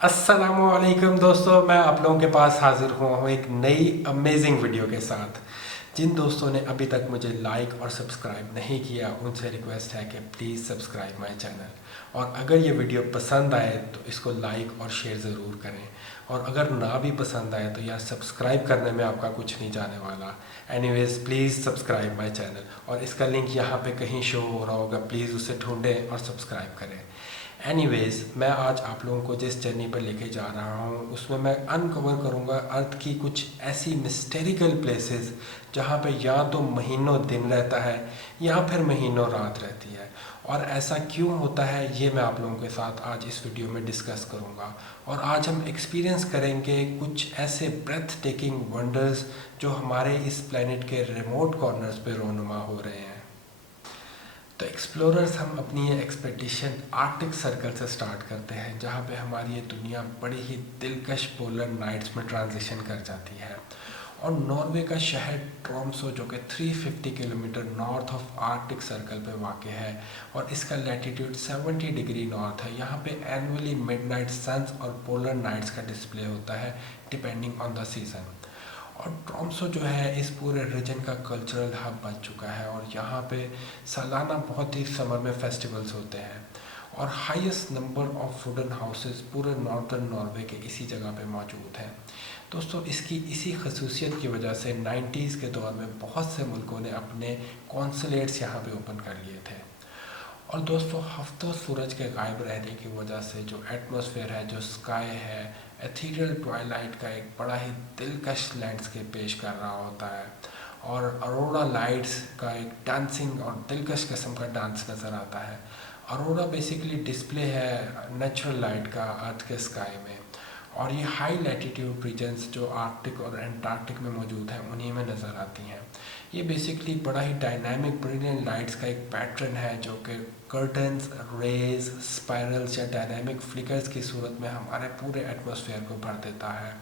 अस्सलामुअलैकुम दोस्तों, मैं आप लोगों के पास हाजिर हुआ हूँ एक नई अमेजिंग वीडियो के साथ। जिन दोस्तों ने अभी तक मुझे लाइक और सब्सक्राइब नहीं किया उनसे रिक्वेस्ट है कि प्लीज़ सब्सक्राइब माय चैनल, और अगर ये वीडियो पसंद आए तो इसको लाइक और शेयर ज़रूर करें, और अगर ना भी पसंद आए तो यार सब्सक्राइब करने में आपका कुछ नहीं जाने वाला। Anyways please subscribe my channel, और इसका लिंक यहाँ पे कहीं शो हो रहा होगा, प्लीज़ उसे ढूंढें और सब्सक्राइब करें। एनीवेज मैं आज आप लोगों को जिस जर्नी पर लेके जा रहा हूँ उसमें मैं अनकवर करूँगा अर्थ की कुछ ऐसी मिस्टेरिकल प्लेसेस जहाँ पे या तो महीनों दिन रहता है या फिर महीनों रात रहती है, और ऐसा क्यों होता है ये मैं आप लोगों के साथ आज इस वीडियो में डिस्कस करूँगा। और आज हम एक्सपीरियंस करेंगे कुछ ऐसे ब्रेथ टेकिंग वंडर्स जो हमारे इस प्लेनेट के रिमोट कॉर्नर्स पे रोनुमा हो रहे हैं। तो एक्सप्लोरर्स हम अपनी ये एक्सपेडिशन आर्कटिक सर्कल से स्टार्ट करते हैं, जहाँ पे हमारी ये दुनिया बड़ी ही दिलकश पोलर नाइट्स में ट्रांजिशन कर जाती है। और नॉर्वे का शहर ट्रोम्सो जो कि 350 kilometre north of Arctic circle पे वाक़ है, और इसका लैटिट्यूड 70 डिग्री नॉर्थ है। यहाँ पे एनुअली मिडनाइट सन्स और पोलर नाइट्स का डिस्प्ले होता है डिपेंडिंग ऑन द सीज़न। और ट्रोम्सो जो है इस पूरे रीजन का कल्चरल हब बन चुका है, और यहाँ पे सालाना बहुत ही समर में फेस्टिवल्स होते हैं, और highest number of wooden houses पूरे नॉर्दर्न नॉर्वे के इसी जगह पे मौजूद हैं। दोस्तों इसकी इसी खसूसियत की वजह से 90s के दौर में बहुत से मुल्कों ने अपने कॉन्सुलेट्स यहाँ पे ओपन कर लिए थे। और दोस्तों हफ्तों सूरज के गायब रहने की वजह से जो एटमॉस्फेयर है, जो स्काई है, एथीरियल ट्वाइलाइट का एक बड़ा ही दिलकश लैंडस्केप पेश कर रहा होता है, और अरोरा लाइट्स का एक डांसिंग और दिलकश किस्म का डांस नज़र आता है। अरोरा बेसिकली डिस्प्ले है नेचुरल लाइट का अर्थ के स्काई में, और ये हाई लैटिट्यूड रीजन्स जो आर्कटिक और एंटार्कटिक में मौजूद हैं उन्हीं में नज़र आती हैं। ये बेसिकली बड़ा ही डायनामिक ब्रिलियंट लाइट्स का एक पैटर्न है जो कि कर्टन्स, रेज, स्पाइरल्स या डायनामिक फ्लिकर्स की सूरत में हमारे पूरे एटमॉस्फेयर को भर देता है।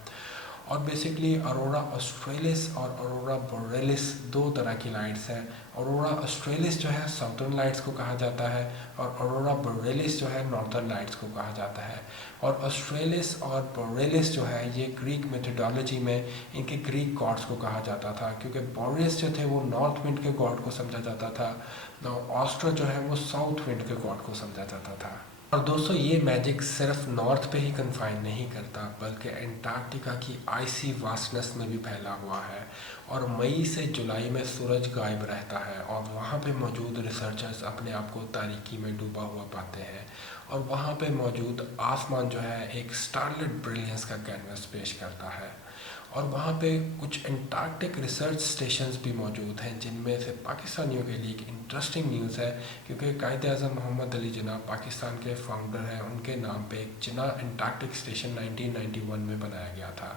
और बेसिकली अरोरा ऑस्ट्रेलिस और अरोरा बोरेलिस दो तरह की लाइट्स हैं। अरोरा ऑस्ट्रेलिस जो है साउथर्न लाइट्स को कहा जाता है, और अरोरा बोरेलिस जो है नॉर्थर्न लाइट्स को कहा जाता है। और ऑस्ट्रेलिस और बोरेलिस जो है ये ग्रीक मेथोडोलॉजी में इनके ग्रीक गॉड्स को कहा जाता था, क्योंकि बोरियस जो थे वो नॉर्थ विंड के गॉड को समझा जाता था, ऑस्ट्रा जो है वो साउथ विंड के गॉड को समझा जाता था। और दोस्तों ये मैजिक सिर्फ नॉर्थ पे ही कन्फाइन नहीं करता, बल्कि एंटार्क्टिका की आइसी वास्टनेस में भी फैला हुआ है। और मई से जुलाई में सूरज गायब रहता है, और वहाँ पे मौजूद रिसर्चर्स अपने आप को तारीकी में डूबा हुआ पाते हैं, और वहाँ पे मौजूद आसमान जो है एक स्टारलिट ब्रिलियंस का कैनवस पेश करता है। और वहाँ पे कुछ एंटार्क्टिक रिसर्च स्टेशंस भी मौजूद हैं, जिनमें से पाकिस्तानियों के लिए एक इंटरेस्टिंग न्यूज़ है, क्योंकि कायद-ए-आज़म मोहम्मद अली जिन्ना पाकिस्तान के फाउंडर हैं, उनके नाम पे एक जिन्ना एंटार्क्टिक स्टेशन 1991 में बनाया गया था,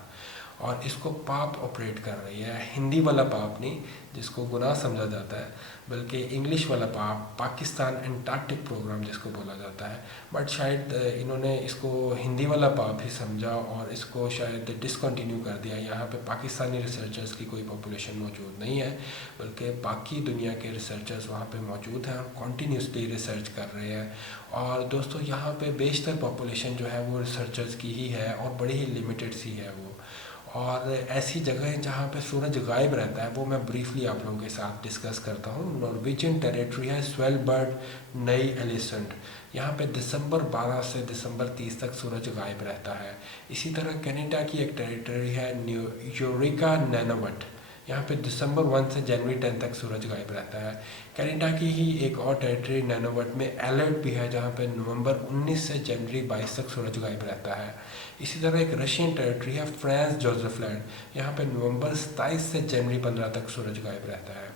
और इसको पाप ऑपरेट कर रही है। हिंदी वाला पाप नहीं, जिसको गुनाह समझा जाता है, बल्कि इंग्लिश वाला पाप, पाकिस्तान एंटार्क्टिक प्रोग्राम जिसको बोला जाता है। बट शायद इन्होंने इसको हिंदी वाला पाप ही समझा और इसको शायद डिसकंटिन्यू कर दिया। यहाँ पे पाकिस्तानी रिसर्चर्स की कोई पॉपुलेशन मौजूद नहीं है, बल्कि बाकी दुनिया के रिसर्चर्स वहाँ पे मौजूद हैं और कॉन्टीन्यूसली रिसर्च कर रहे हैं। और दोस्तों यहाँ पे बेशतर पॉपुलेशन जो है वो रिसर्चर्स की ही है, और बड़ी ही लिमिटेड सी है वो। और ऐसी जगह जहाँ पे सूरज गायब रहता है वो मैं ब्रीफली आप लोगों के साथ डिस्कस करता हूँ। नॉर्वेजियन टेरिटरी है स्वेलबर्ड, नई एलिसेंट। यहाँ पे दिसंबर 12 से दिसंबर 30 तक सूरज गायब रहता है। इसी तरह कनाडा की एक टेरिटरी है न्यू यूरिका नैनोवट। यहाँ पे दिसंबर 1 से जनवरी 10 तक सूरज गायब रहता है। कनाडा की ही एक और टेरिटरी नैनोवट में अलर्ट भी है, जहाँ पे नवंबर 19 से जनवरी 22 तक सूरज गायब रहता है। इसी तरह एक रशियन टेरिटरी है फ्रांस जोसेफलैंड। यहाँ पे नवंबर 27 से जनवरी 15 तक सूरज गायब रहता है।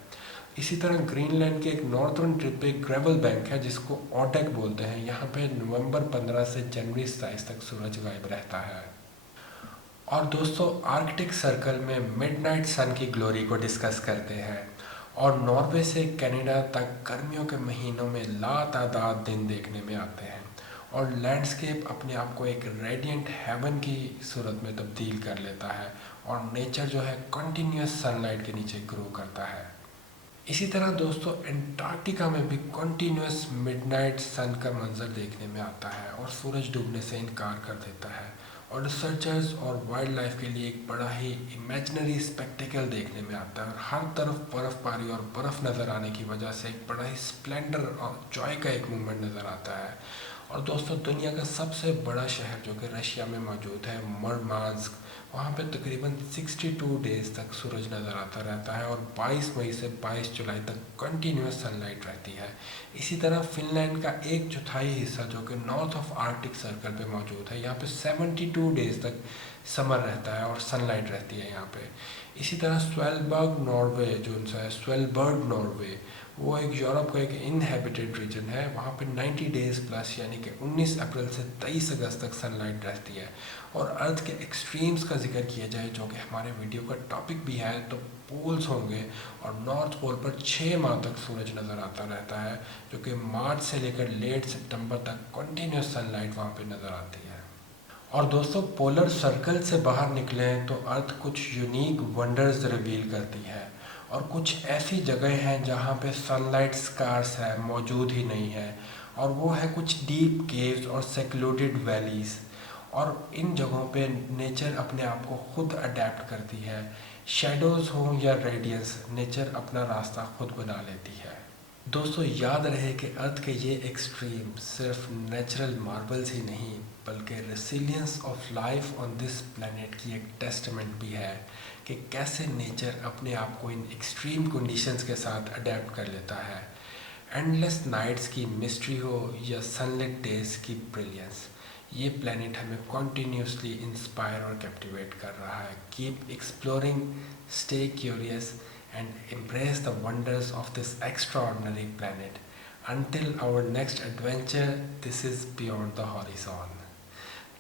इसी तरह ग्रीनलैंड के एक नॉर्थर्न ट्रिप पे ग्रेवल बैंक है जिसको ऑटेक बोलते हैं। यहाँ पे नवंबर 15 से जनवरी 27 तक सूरज गायब रहता है। और दोस्तों आर्कटिक सर्कल में मिडनाइट सन की ग्लोरी को डिस्कस करते हैं। और नॉर्वे से कनाडा तक गर्मियों के महीनों में लातादाद दिन देखने में आते हैं, और लैंडस्केप अपने आप को एक रेडिएंट हेवन की सूरत में तब्दील कर लेता है, और नेचर जो है कंटिन्यूस सनलाइट के नीचे ग्रो करता है। इसी तरह दोस्तों एंटार्क्टिका में भी कंटिन्यूस मिडनाइट सन का मंजर देखने में आता है और सूरज डूबने से इनकार कर देता है, और रिसर्चर्स और वाइल्ड लाइफ के लिए एक बड़ा ही इमेजिनरी स्पेक्टिकल देखने में आता है। और हर तरफ बर्फबारी और बर्फ़ नज़र आने की वजह से एक बड़ा ही स्प्लेंडर और जॉय का एक मूवमेंट नज़र आता है। और दोस्तों दुनिया का सबसे बड़ा शहर जो कि रशिया में मौजूद है, मुर्मांस्क, वहाँ पे तकरीबन 62 डेज़ तक सूरज नज़र आता रहता है और 22 मई से 22 जुलाई तक कंटिन्यूस सनलाइट रहती है। इसी तरह फिनलैंड का एक चौथाई हिस्सा जो कि नॉर्थ ऑफ आर्कटिक सर्कल पे मौजूद है, यहाँ पे 72 डेज़ तक समर रहता है और सनलाइट रहती है यहाँ पे। इसी तरह स्वेलबर्ग नॉर्वे जो है, स्वेलबर्ग नॉर्वे, वो एक यूरोप का एक इनहेबिटेड रीजन है। वहाँ पे 90 डेज़ प्लस यानी कि 19 अप्रैल से 23 अगस्त तक सनलाइट रहती है। और अर्थ के एक्सट्रीम्स का जिक्र किया जाए जो कि हमारे वीडियो का टॉपिक भी है, तो पोल्स होंगे और नॉर्थ पोल पर 6 माह तक सूरज नज़र आता रहता है, जो कि मार्च से लेकर लेट सितंबर तक कंटिन्यूस सनलाइट वहाँ पे नज़र आती है। और दोस्तों पोलर सर्कल से बाहर निकलें तो अर्थ कुछ यूनिक वंडर्स रिवील करती है, और कुछ ऐसी जगह हैं जहाँ पे सनलाइट स्कार्स है, मौजूद ही नहीं है, और वो है कुछ डीप केव्स और सेक्लूडेड वैलीज़। और इन जगहों पे नेचर अपने आप को खुद अडेप्ट करती है, शेडोज़ हों या रेडियंस, नेचर अपना रास्ता खुद बना लेती है। दोस्तों याद रहे कि अर्थ के ये एक्सट्रीम सिर्फ नेचुरल मार्वल्स ही नहीं, बल्कि resilience of life on this planet की एक टेस्टमेंट भी है कि कैसे नेचर अपने आप को इन एक्सट्रीम कंडीशंस के साथ अडेप्ट कर लेता है। एंडलेस नाइट्स की मिस्ट्री हो या सनलिट डेज की ब्रिलियंस, ये प्लेनेट हमें कॉन्टीन्यूसली इंस्पायर और कैप्टिवेट कर रहा है। Keep exploring, stay curious and embrace the wonders of this extraordinary planet. Until our next adventure, this is Beyond the Horizon.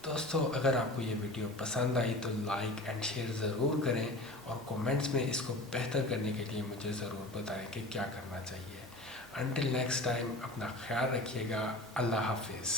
दोस्तों अगर आपको ये वीडियो पसंद आई तो लाइक एंड शेयर ज़रूर करें, और कमेंट्स में इसको बेहतर करने के लिए मुझे ज़रूर बताएं कि क्या करना चाहिए। Until next time, अपना ख्याल रखिएगा। अल्लाह हाफिज़।